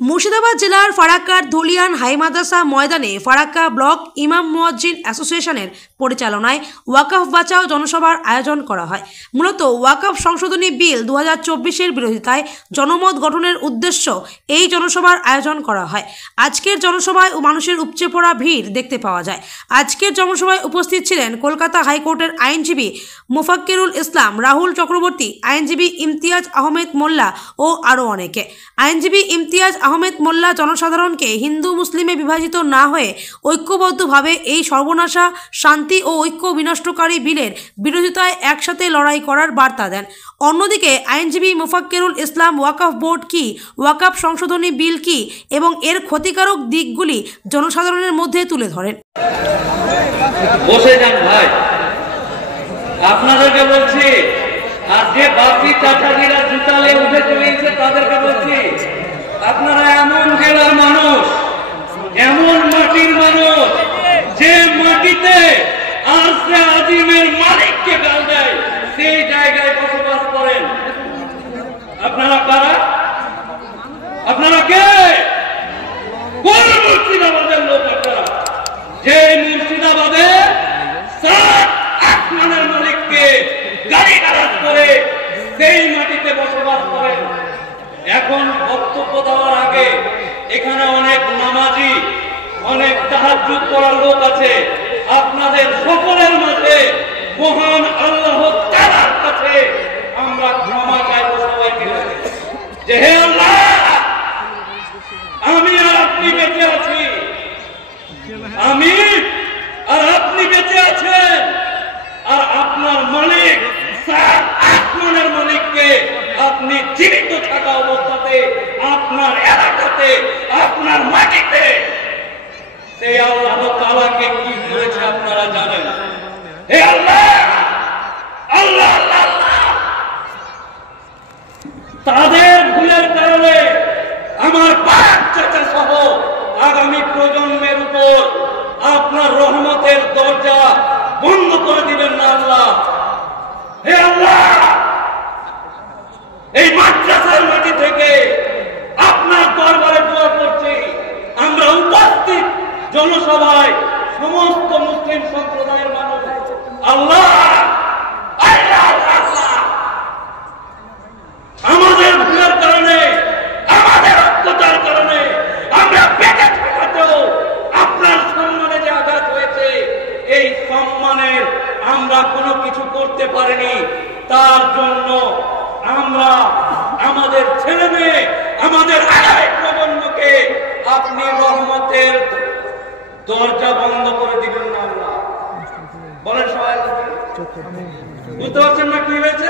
মুর্শিদাবাদ জেলার ফারাক্কার ধুলিয়ান হাই মাদ্রাসা ময়দানে ফারাক্কা ব্লক ইমাম মুয়াজ্জিন অ্যাসোসিয়েশনের পরিচালনায় ওয়াকফ বাঁচাও জনসভার আয়োজন করা হয়। মূলত ওয়াকফ সংশোধনী বিল 2024-এর বিরোধিতায় জনমত গঠনের উদ্দেশ্য এই জনসভার আয়োজন করা হয়। আজকের জনসভায় মানুষের উপচে পড়া ভিড় দেখতে পাওয়া যায়। আজকের জনসভায় উপস্থিত ছিলেন কলকাতা হাইকোর্টের আইনজীবী মোফাক্কিরুল ইসলাম, রাহুল চক্রবর্তী, আইনজীবী ইমতিয়াজ আহমেদ মোল্লা ও আরও অনেকে। আইনজীবী ইমতিয়াজ আহমেদ মোল্লা জনসাধারণকে হিন্দু মুসলিমে বিভাজিত না হয়ে ঐক্যবদ্ধভাবে এই সর্বনাশা, শান্তি ও ঐক্য বিনষ্টকারী বিলের বিরোধিতায় একসাথে লড়াই করার বার্তা দেন। অন্যদিকে আইনজীবী মোফাক্কিরুল ইসলাম ওয়াকফ বোর্ড কি, ওয়াকফ সংশোধনী বিল কি এবং এর ক্ষতিকারক দিকগুলি জনসাধারণের মধ্যে তুলে ধরেন। বসে যান ভাই, আপনাদেরকে বলছি, আর যে বাকি চাচাজিরা জুতালে উঠে চলেছে তাদেরকে বলছি, আপনারা এমন জেলার মানুষ, এমন মাটির মানুষ যে মাটিতে আরশে আজিমের মালিককে গাল দেয়, সেই জায়গায় বসবাস করেন। আপনারা কারা? আপনারা কে? কোন মুর্শিদাবাদের লোক আপনারা? যে মুর্শিদাবাদে সাত আসমানের মালিককে গালিগালাজ করে সেই মাটিতে বসবাস করেন। এখন বক্তব্য দেওয়ার আগে এখানে অনেক নামাজি, অনেক তাহাজ্জুদ পড়ার লোক আছে। আপনাদের সকলের মাঝে মহান আল্লাহ তাআলার কাছে আমরা ক্ষমা চাইব সবাইকে, যে হে আল্লাহ, আমি আর আপনি বেঁচে আছি, আমি আর আপনি বেঁচে আছেন, আর আপনার মালিক সাত আসমানের মালিককে আপনি জীবিত থাকা অবস্থাতে আপনার এলাকাতে, আপনার মাটিতে সেই আল্লাহ তাআলাকে কি করেছে আপনারা জানেন। হে আল্লাহ, আল্লাহ আল্লাহ আল্লাহ, তাদের ভুলের কারণে আমার বাপ চাচা সহ আগামী প্রজন্মের উপর আপনার রহমতের দরজা বন্ধ করে দিবেন না আল্লাহ। হে আল্লাহ, এই মাদ্রাসার মাটি থেকে আপনার দরবারে দোয়া করছি, আমরা উপস্থিত জনসভায় সমস্ত মুসলিম সম্প্রদায়ের মানুষ, আল্লাহ আমাদের ভুলের কারণে, আমাদের অজ্ঞতার কারণে আমরা বেঁচে থাকাতেও আপনার সম্মানে যে আঘাত হয়েছে, এই সম্মানের আমরা কোনো কিছু করতে পারিনি। তার জন্য আমরা আমাদের ছেলে মেয়ে, আমাদের আগামী প্রজন্মকে আপনি রহমতের দরজা বন্ধ করে দিবেন না আল্লাহ। বলেন সবাই, বুঝতে পারছেন না কি হয়েছে?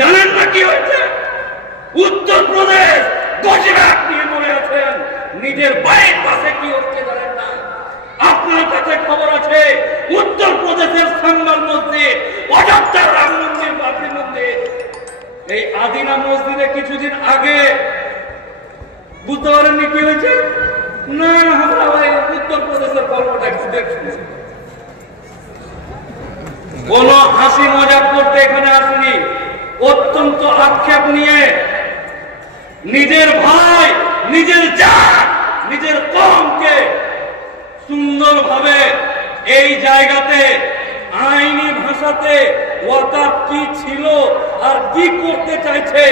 জানেন না কি হয়েছে? উত্তরপ্রদেশ গজরাট নিয়ে মনে আছেন, নিজের বাড়ির পাশে কি হচ্ছে জানেন না। আপনার কাছে খবর আছে উত্তরপ্রদেশের সাম্বাল মসজিদ, অযোধ্যার রাম মন্দির, বাবরি মন্দির, এই আদিনা মসজিদে কিছুদিন আগে বুঝতে পারেননি কি হয়েছে? না, আমরা ভাই উত্তরপ্রদেশের গল্পটা একটু দেখছি। কোন হাসি মজাক করতে এখানে আসেনি, অত্যন্ত আক্ষেপ নিয়ে নিজের ভাই, নিজের জাত, নিজের কওমকে সুন্দরভাবে এই জায়গাতে আইনি ভাষাতে ওয়াকফ কি ছিল আর কি করতে চাইছে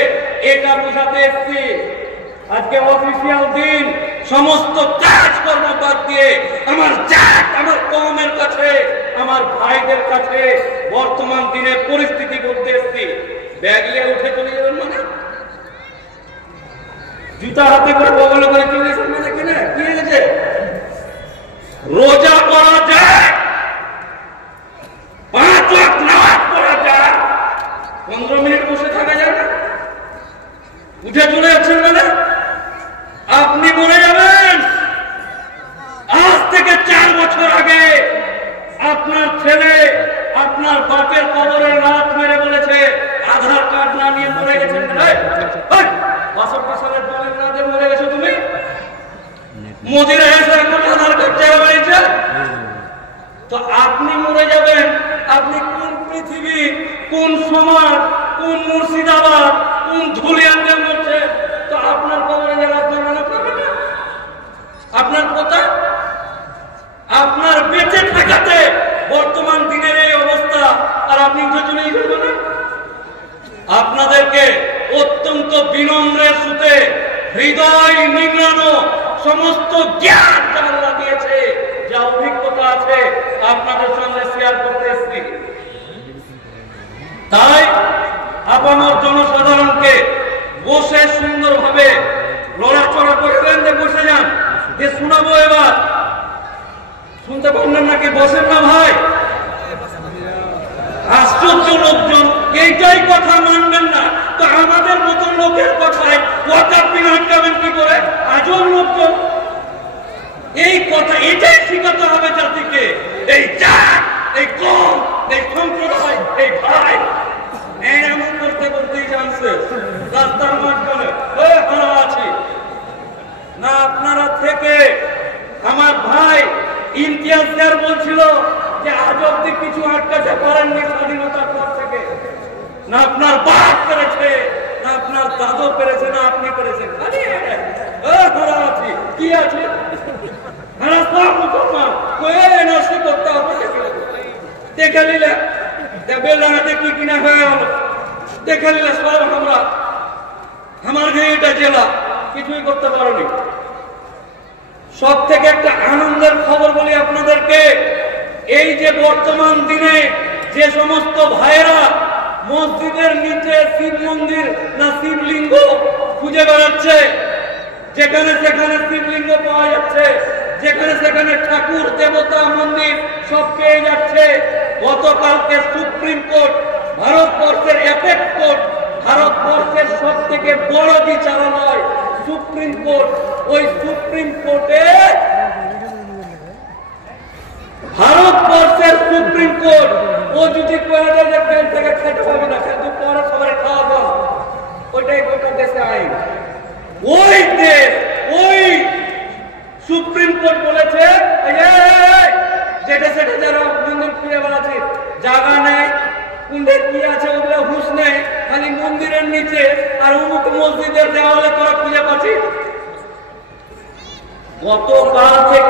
এটা বোঝাতে এসেছি। আজকে অফিসিয়াল দিন, সমস্ত কাজকর্ম বাদ দিয়ে আমার জাত, আমার কওমের কাছে, আমার ভাইদের কাছে বর্তমান দিনের পরিস্থিতি বলতে এসেছি। ব্যাগ নিয়ে উঠে চলে যাবেন মানে, জুতা হাতে করে বগলে করে চলে গেছেন মানে কিনা কি হয়েছে? রোজা করা যায়, 5 ওয়াক্ত নামাজ পড়া যায়, 15 মিনিট বসে থাকা যায় না? উঠে চলে যাচ্ছেন মানে আপনি মরে যাবেন। আজ থেকে 4 বছর আগে আপনার ছেলে আপনার বাপের কবরে লাথ মেরে বলেছে আধার কার্ড না নিয়ে মরে গেছেন। বছরের দলের না দিয়ে মরে গেছো তুমি। মোদিরা এসে এখন আধার কার্ড চাই হয়েছে, তো আপনি মরে যাবেন। আপনি কোন পৃথিবী, কোন সমাজ, কোন মুর্শিদাবাদ, কোন ধুলিয়ানদের মধ্যে, তো আপনার কবরে যারা হৃদয় নিংড়ানো সমস্ত জ্ঞান যা আল্লাহ দিয়েছে, যা অভিজ্ঞতা আছে আপনাদের সঙ্গে শেয়ার করতে এসেছি। তাই আপামর জনসাধারণকে বসে সুন্দরভাবে লড়াচড়া করে দেন, যে বসে যান, যে শোনাবো। এবার শুনতে পারলেন নাকি? বসেন না ভাই। আশ্চর্য লোকজন এইটাই কথা মানবেন না, তো আমাদের মতো লোকের কথায় ওয়াকাফ বিল আটকাবেন কি করে? আজব লোকজন। এই কথা এটাই শিখাতে হবে জাতিকে। এই জাত, এই কম, এই সম্প্রদায়, এই ভাই এমন করতে করতেই জানছে রাস্তার মাঝখানে হারা আছি না। আপনারা থেকে আমার ভাই ইমতিয়াজ স্যার বলছিল যে আজ অব্দি কিছু আটকাতে পারেননি স্বাধীনতার পর থেকে। না আপনার বাপ পেরেছে, না আপনার দাদু পেরেছে, না আপনি পেরেছেন। হারা আছি কি আছে? হারা সব মুসলমান এনআরসি করতে হবে। দেখে নিলে বেলাহাটে কি কিনা হয়ে গেল, দেখে নিলে সব আমরা আমার এটা জেলা কিছুই করতে পারেনি। সব থেকে একটা আনন্দের খবর বলি আপনাদেরকে, এই যে বর্তমান দিনে যে সমস্ত ভাইয়েরা মসজিদের নিচে শিব মন্দির না শিবলিঙ্গ খুঁজে বেড়াচ্ছে, যেখানে সেখানে শিবলিঙ্গ পাওয়া যাচ্ছে, যেখানে সেখানে ঠাকুর দেবতা মন্দির সব পেয়ে যাচ্ছে। গতকালকে সুপ্রিম কোর্ট, ভারতবর্ষের অ্যাপেক্স কোর্ট, ভারতবর্ষের সব থেকে বড় বিচারালয় সুপ্রিম কোর্ট, ওই সুপ্রিম কোর্টে ভারতবর্ষের সুপ্রিম কোর্ট ও যদি কয়ে দেয় যে পেন থেকে খেতে পাবে না, কিন্তু পরে সবাই খাওয়া দাওয়া, ওইটাই গোটা দেশে আইন। ওই দেশ, ওই সুপ্রিম কোর্ট বলেছে যেটা সেটা যারা মন্দির খুঁজে বেড়াচ্ছে, জায়গা নেই, কুন্ডে কি আছে ওগুলো হুঁশ নেই, খালি মন্দিরের নিচে আর অমুক মসজিদের দেওয়ালে তোরা খুঁজে পাচ্ছিস। গতকাল থেকে